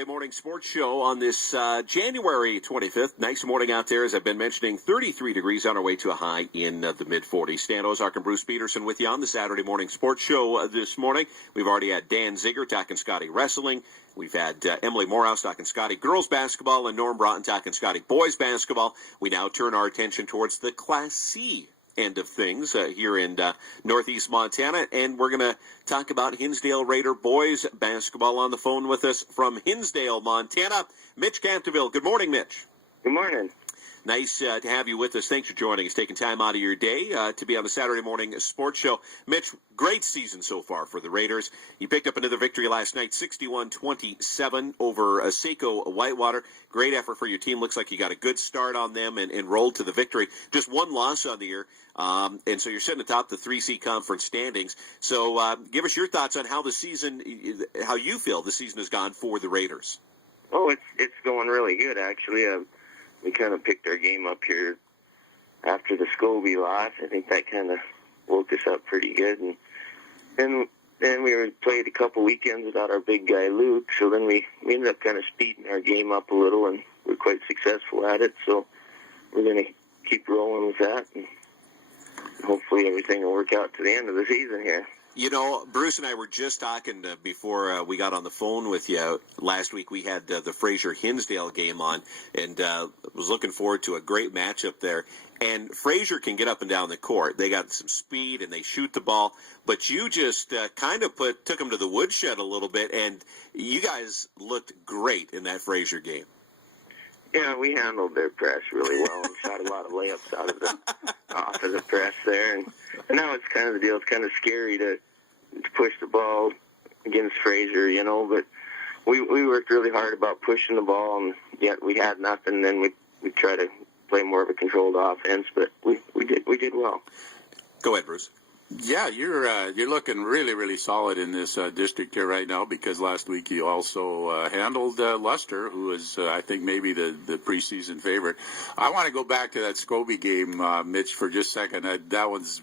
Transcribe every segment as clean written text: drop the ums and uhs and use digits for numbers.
Saturday morning sports show on this January 25th. Nice morning out there, as I've been mentioning. 33 degrees on our way to a high in the mid-40s. Stan Ozark and Bruce Peterson with you on the Saturday morning sports show this morning. We've already had Dan Ziegler talking Scotty wrestling. We've had Emily Morehouse talking Scotty girls basketball and Norm Broughton talking Scotty boys basketball. We now turn our attention towards the Class C end of things here in northeast Montana, and we're going to talk about Hinsdale Raider boys basketball. On the phone with us from Hinsdale, Montana, Mitch Capdeville. Good morning, Mitch. Good morning. Nice to have you with us. Thanks for joining us, taking time out of your day to be on the Saturday morning sports show. Mitch, great season so far for the Raiders. You picked up another victory last night, 61-27 over Seiko Whitewater. Great effort for your team. Looks like you got a good start on them and rolled to the victory. Just one loss on the year, and so you're sitting atop the 3C conference standings. So give us your thoughts on how the season, how you feel the season has gone for the Raiders. Oh, it's going really good, actually. We kind of picked our game up here after the Scobie loss. I think that kind of woke us up pretty good. And then we played a couple weekends without our big guy, Luke. So then we ended up kind of speeding our game up a little, and we're quite successful at it. So we're going to keep rolling with that. And hopefully everything will work out to the end of the season here. You know, Bruce and I were just talking before we got on the phone with you last week. We had the Fraser-Hinsdale game on, and was looking forward to a great matchup there. And Fraser can get up and down the court. They got some speed, and they shoot the ball. But you just kind of took them to the woodshed a little bit, and you guys looked great in that Fraser game. Yeah, we handled their press really well and shot a lot of layups off of the press there. And now it's kind of the deal. It's kind of scary to push the ball against Fraser, you know. But we worked really hard about pushing the ball, and yet we had nothing. Then we try to play more of a controlled offense, but we did well. Go ahead, Bruce. Yeah, you're looking really, really solid in this district here right now, because last week you also handled Luster, who is, I think, maybe the preseason favorite. I want to go back to that Scobie game, Mitch, for just a second. That one's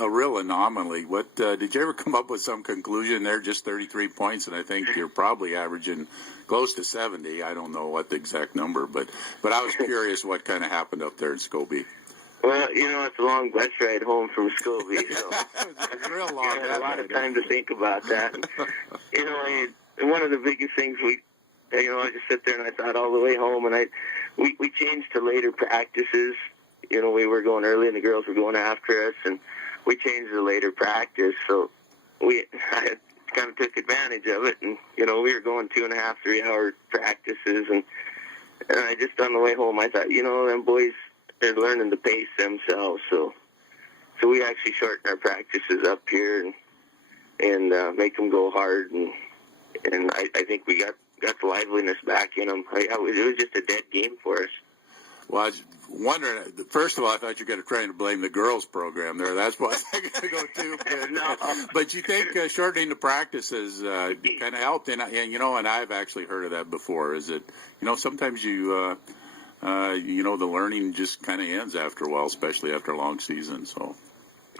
a real anomaly. What did you ever come up with some conclusion there? Just 33 points, and I think you're probably averaging close to 70. I don't know what the exact number, but I was curious what kind of happened up there in Scobie. Well, you know, it's a long bus ride home from Scobie, so it's real long. I had a lot of time to think about that. And, you know, one of the biggest things I just sit there and I thought all the way home, and we changed to later practices. You know, we were going early and the girls were going after us, and we changed to later practice, so I kind of took advantage of it, and, you know, we were going 2.5, 3 hour practices, and I just on the way home, I thought, you know, them boys, they're learning to pace themselves, so we actually shorten our practices up here and make them go hard, and I think we got the liveliness back in them. It was just a dead game for us. Well, I was wondering, first of all, I thought you were going to try to blame the girls' program there. That's what I was going to go to. No. But you think shortening the practices kind of helped? And, you know, and I've actually heard of that before, is that, you know, sometimes you know, the learning just kind of ends after a while, especially after a long season. So,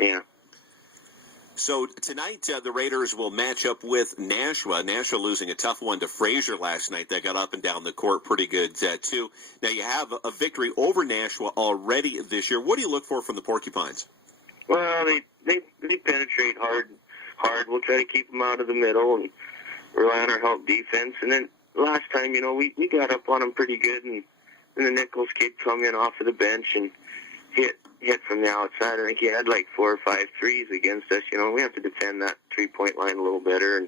yeah. So tonight the Raiders will match up with Nashua. Nashua losing a tough one to Fraser last night. They got up and down the court pretty good too. Now you have a victory over Nashua already this year. What do you look for from the Porcupines? Well, they penetrate hard. We'll try to keep them out of the middle and rely on our help defense. And then last time, you know, we got up on them pretty good, and the Nichols kid come in off of the bench and hit from the outside. I think he had like 4 or 5 threes against us. You know, we have to defend that 3-point line a little better,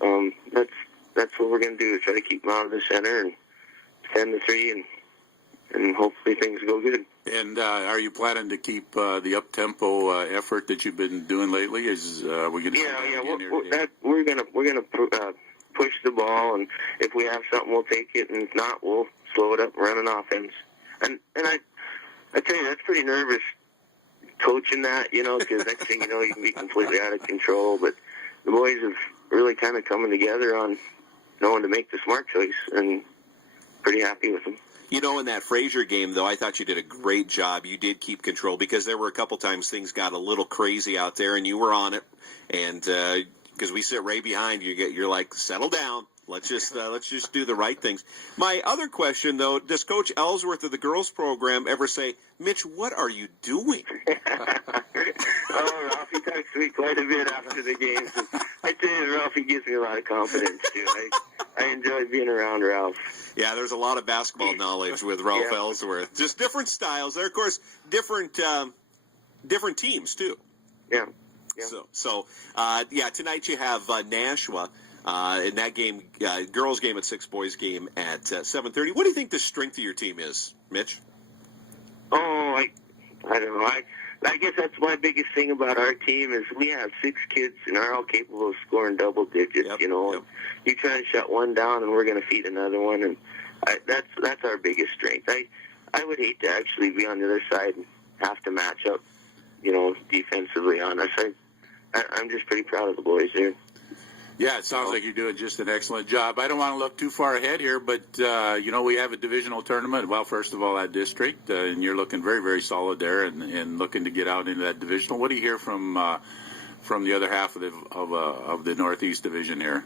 and that's what we're going to do, is try to keep them out of the center and defend the three, and hopefully things go good. And are you planning to keep the up-tempo effort that you've been doing lately? We're going to we're going to push the ball, and if we have something, we'll take it, and if not, we'll slow it up and run an offense. And I tell you, that's pretty nervous coaching that, you know, because next thing you know, you can be completely out of control. But the boys have really kind of coming together on knowing to make the smart choice, and pretty happy with them. You know, in that Fraser game, though, I thought you did a great job. You did keep control, because there were a couple times things got a little crazy out there, and you were on it. And because we sit right behind you, you're like, settle down. Let's just do the right things. My other question, though, does Coach Ellsworth of the girls program ever say, Mitch, what are you doing? Oh, Ralphie talks to me quite a bit after the games. I tell you, Ralphie gives me a lot of confidence, too. I enjoy being around Ralph. Yeah, there's a lot of basketball knowledge with Ralph Yeah. Ellsworth. Just different styles. There, of course, different teams, too. Yeah. So tonight you have Nashua in that game, girls game at 6, boys game at 7:30. What do you think the strength of your team is, Mitch? Oh, I don't know. I guess that's my biggest thing about our team is we have 6 kids and are all capable of scoring double digits. Yep, you know, yep. You try to shut one down and we're going to feed another one, and that's our biggest strength. I would hate to actually be on the other side and have to match up, you know, defensively on us. I'm just pretty proud of the boys here. Yeah, it sounds like you're doing just an excellent job. I don't want to look too far ahead here, but, we have a divisional tournament. Well, first of all, that district, and you're looking very, very solid there and looking to get out into that divisional. What do you hear from the other half of the Northeast Division here?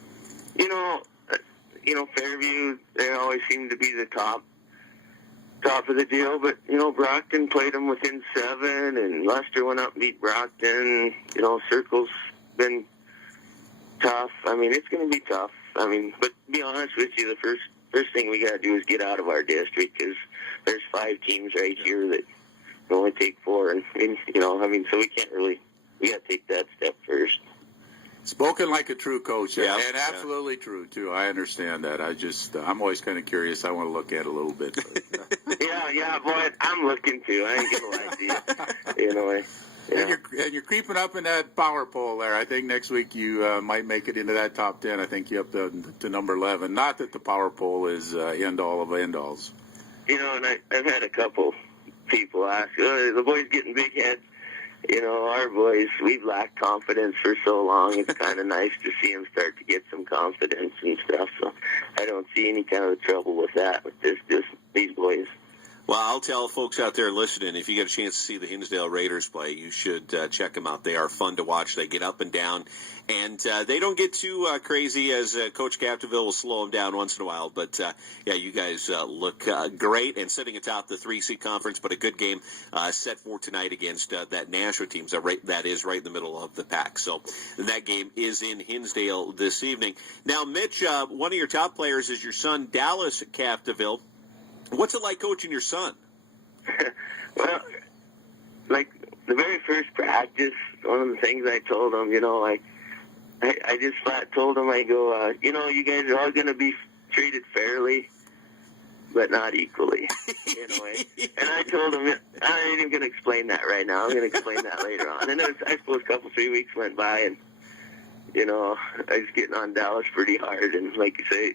Fairview, they always seem to be the top of the deal, but, Brockton played them within 7, and Lester went up and beat Brockton. Circle's been tough. I mean, it's going to be tough. But to be honest with you, the first thing we got to do is get out of our district, because there's 5 teams right here that can only take 4, and so we can't really, we got to take that step first. Spoken like a true coach, Yeah, and absolutely true, too. I understand that. I'm always kind of curious. I want to look at it a little bit. Yeah, boy, I'm looking to. I ain't going to lie to you. Yeah. And you're creeping up in that power poll there. I think next week you might make it into that top 10. I think you're up to number 11. Not that the power poll is end all of end alls. And I've had a couple people ask, the boys getting big heads. Our boys, we've lacked confidence for so long. It's kind of nice to see them start to get some confidence and stuff. So I don't see any kind of trouble with that, with just these boys. Well, I'll tell folks out there listening, if you get a chance to see the Hinsdale Raiders play, you should check them out. They are fun to watch. They get up and down, and they don't get too crazy, as Coach Capdeville will slow them down once in a while. But, you guys look great and sitting atop the 3C conference, but a good game set for tonight against that Nashua team that is right in the middle of the pack. So that game is in Hinsdale this evening. Now, Mitch, one of your top players is your son, Dallas Capdeville. What's it like coaching your son? Well, like the very first practice, one of the things I told him, I just flat told him, I go, you guys are all going to be treated fairly, but not equally. And I told him, I ain't even going to explain that right now. I'm going to explain that later on. And then I suppose a 3 weeks went by, and, I was getting on Dallas pretty hard. And like you say,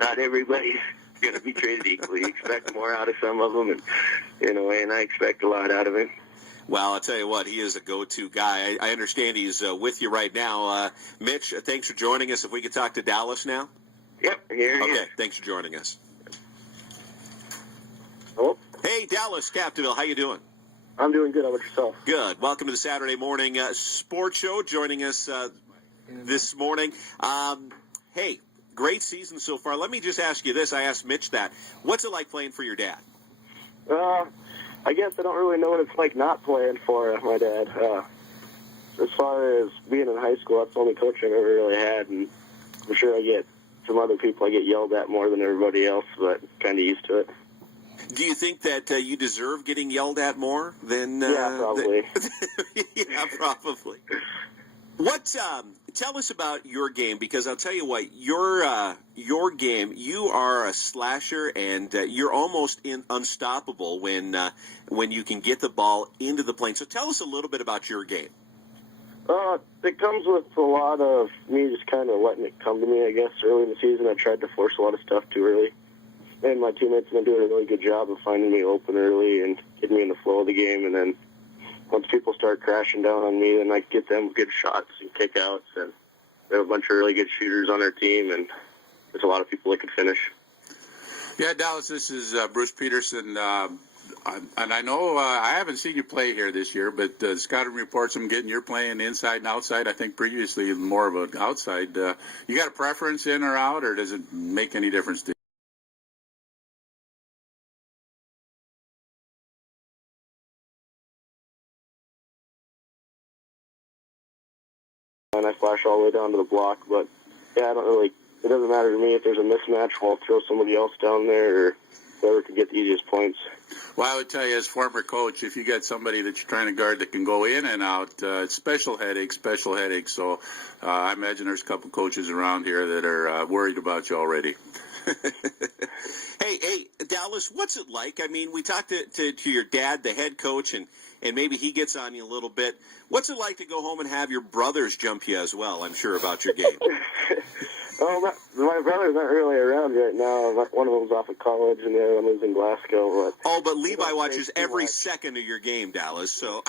not everybody's going to be treated equally. You expect more out of some of them, and I expect a lot out of him. Well, I'll tell you what, he is a go-to guy. I understand he's with you right now. Mitch, thanks for joining us. If we could talk to Dallas now. Yep, here he is. Okay, thanks for joining us. Oh, Hey, Dallas Capdeville, how you doing? I'm doing good. How about yourself? Good. Welcome to the Saturday morning sports show. Joining us this morning. Hey, great season so far. Let me just ask you this. I asked Mitch that. What's it like playing for your dad? I guess I don't really know what it's like not playing for my dad. As far as being in high school, that's the only coach I've ever really had, and I'm sure I get some other people I get yelled at more than everybody else, but kind of used to it. Do you think that you deserve getting yelled at more than? Yeah, probably. Yeah, probably. What? Tell us about your game, because I'll tell you what, your game, you are a slasher, and you're almost unstoppable when you can get the ball into the plane. So tell us a little bit about your game. It comes with a lot of me just kind of letting it come to me, I guess. Early in the season, I tried to force a lot of stuff too early. And my teammates have been doing a really good job of finding me open early and getting me in the flow of the game. And then once people start crashing down on me, then I get them good shots and kickouts. And they have a bunch of really good shooters on their team, and there's a lot of people that can finish. Yeah, Dallas, this is Bruce Peterson. And I know I haven't seen you play here this year, but scouting reports I'm getting you're playing inside and outside. I think previously more of an outside. You got a preference in or out, or does it make any difference to you? And I flash all the way down to the block, but yeah, I don't really. It doesn't matter to me if there's a mismatch. I'll throw somebody else down there, or whoever can get the easiest points. Well, I would tell you, as former coach, if you got somebody that you're trying to guard that can go in and out, it's special headaches. So I imagine there's a couple coaches around here that are worried about you already. Hey, Dallas, what's it like? I mean, we talked to your dad, the head coach, and maybe he gets on you a little bit. What's it like to go home and have your brothers jump you as well, I'm sure, about your game? Well, my brothers aren't really around right now. One of them's off at college, and the other one lives in Glasgow. But Levi watches every second of your game, Dallas. So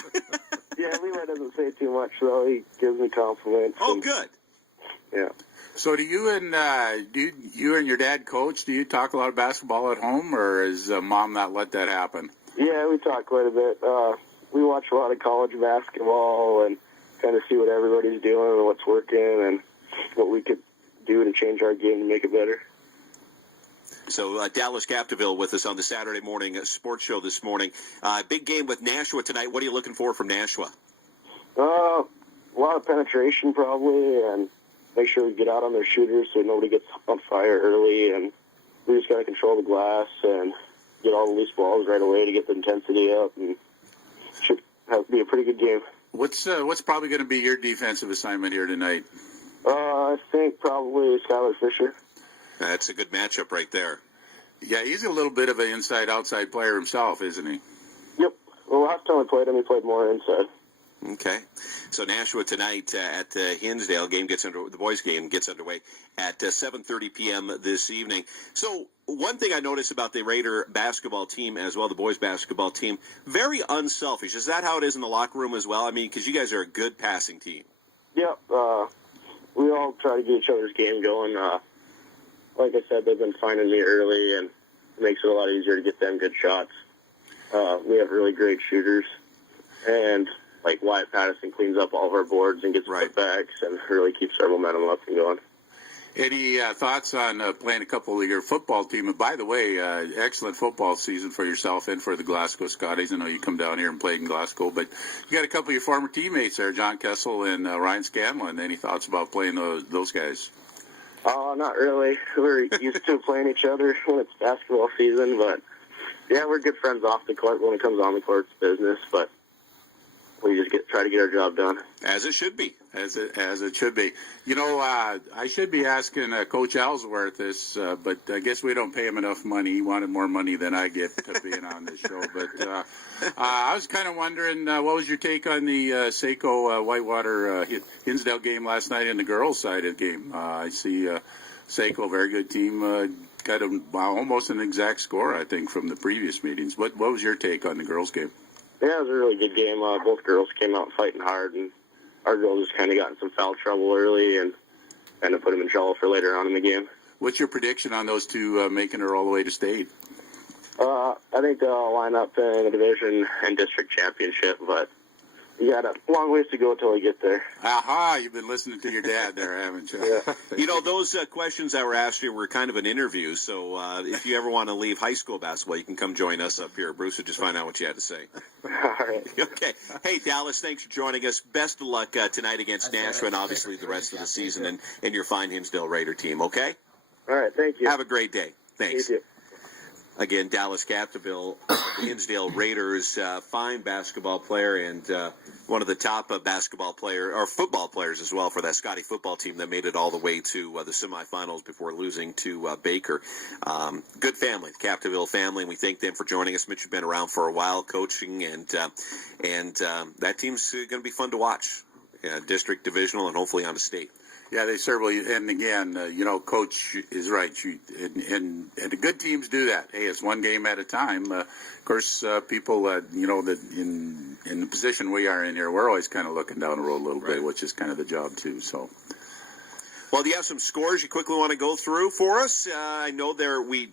yeah, Levi doesn't say too much, though. He gives me compliments. Oh, good. Yeah. So do you and your dad coach? Do you talk a lot of basketball at home, or is mom not let that happen? Yeah, we talk quite a bit. We watch a lot of college basketball and kind of see what everybody's doing and what's working and what we could do to change our game to make it better. So Dallas Capdeville with us on the Saturday morning sports show this morning. Big game with Nashua tonight. What are you looking for from Nashua? A lot of penetration probably, and make sure we get out on their shooters so nobody gets on fire early. And we just got to control the glass and get all the loose balls right away to get the intensity up, and should be a pretty good game. What's probably going to be your defensive assignment here tonight? I think probably Skylar Fisher. That's a good matchup right there. Yeah, he's a little bit of an inside-outside player himself, isn't he? Yep. Well, last time we played him, he played more inside. Okay. So Nashua tonight at HINSDALE the boys game gets underway at 7:30 p.m. this evening. So one thing I noticed about the Raider basketball team as well, the boys basketball team, very unselfish. Is that how it is in the locker room as well? I mean, because you guys are a good passing team. Yep. We all try to get each other's game going. Like I said, they've been finding me early, and it makes it a lot easier to get them good shots. We have really great shooters, and like Wyatt Patterson cleans up all of our boards and gets putbacks and really keeps our momentum up and going. Any thoughts on playing a couple of your football team? And by the way, excellent football season for yourself and for the Glasgow Scotties. I know you come down here and played in Glasgow, but you got a couple of your former teammates there, John Kessel and Ryan Scanlon. Any thoughts about playing those guys? Not really. We're used to playing each other when it's basketball season, but yeah, we're good friends off the court. When it comes on the court, it's business, but we just try to get our job done. As it should be. As it should be. You know, I should be asking Coach Ellsworth this, but I guess we don't pay him enough money. He wanted more money than I get to being on this show. But I was kind of wondering, what was your take on the Saco Whitewater HINSDALE game last night in the girls' side of the game? I see Saco, very good team, got almost an exact score, I think, from the previous meetings. What was your take on the girls' game? Yeah, it was a really good game. Both girls came out fighting hard, and our girls just kind of got in some foul trouble early and kind of put them in trouble for later on in the game. What's your prediction on those two making it all the way to state? I think they'll line up in the division and district championship, but you got a long ways to go until we get there. Aha, you've been listening to your dad there, haven't you? Yeah. You know, those questions that were asked you were kind of an interview, so if you ever want to leave high school basketball, you can come join us up here. Bruce would just find out what you had to say. All right. Okay. Hey, Dallas, thanks for joining us. Best of luck tonight against Nashua and obviously the rest of the season and your fine HINSDALE Raider team, okay? All right, thank you. Have a great day. Thanks. You too. Again, Dallas Capdeville, HINSDALE Raiders, fine basketball player and one of the top football players as well for that Scotty football team that made it all the way to the semifinals before losing to Baker. Good family, the Capdeville family, and we thank them for joining us. Mitch has been around for a while coaching, and that team's going to be fun to watch. District, divisional, and hopefully on to state. Yeah, they certainly, and again, Coach is right. And the good teams do that. Hey, it's one game at a time. Of course, people, that in the position we are in here, we're always kind of looking down the road a little bit, which is kind of the job too. So, well, do you have some scores you quickly want to go through for us? I know we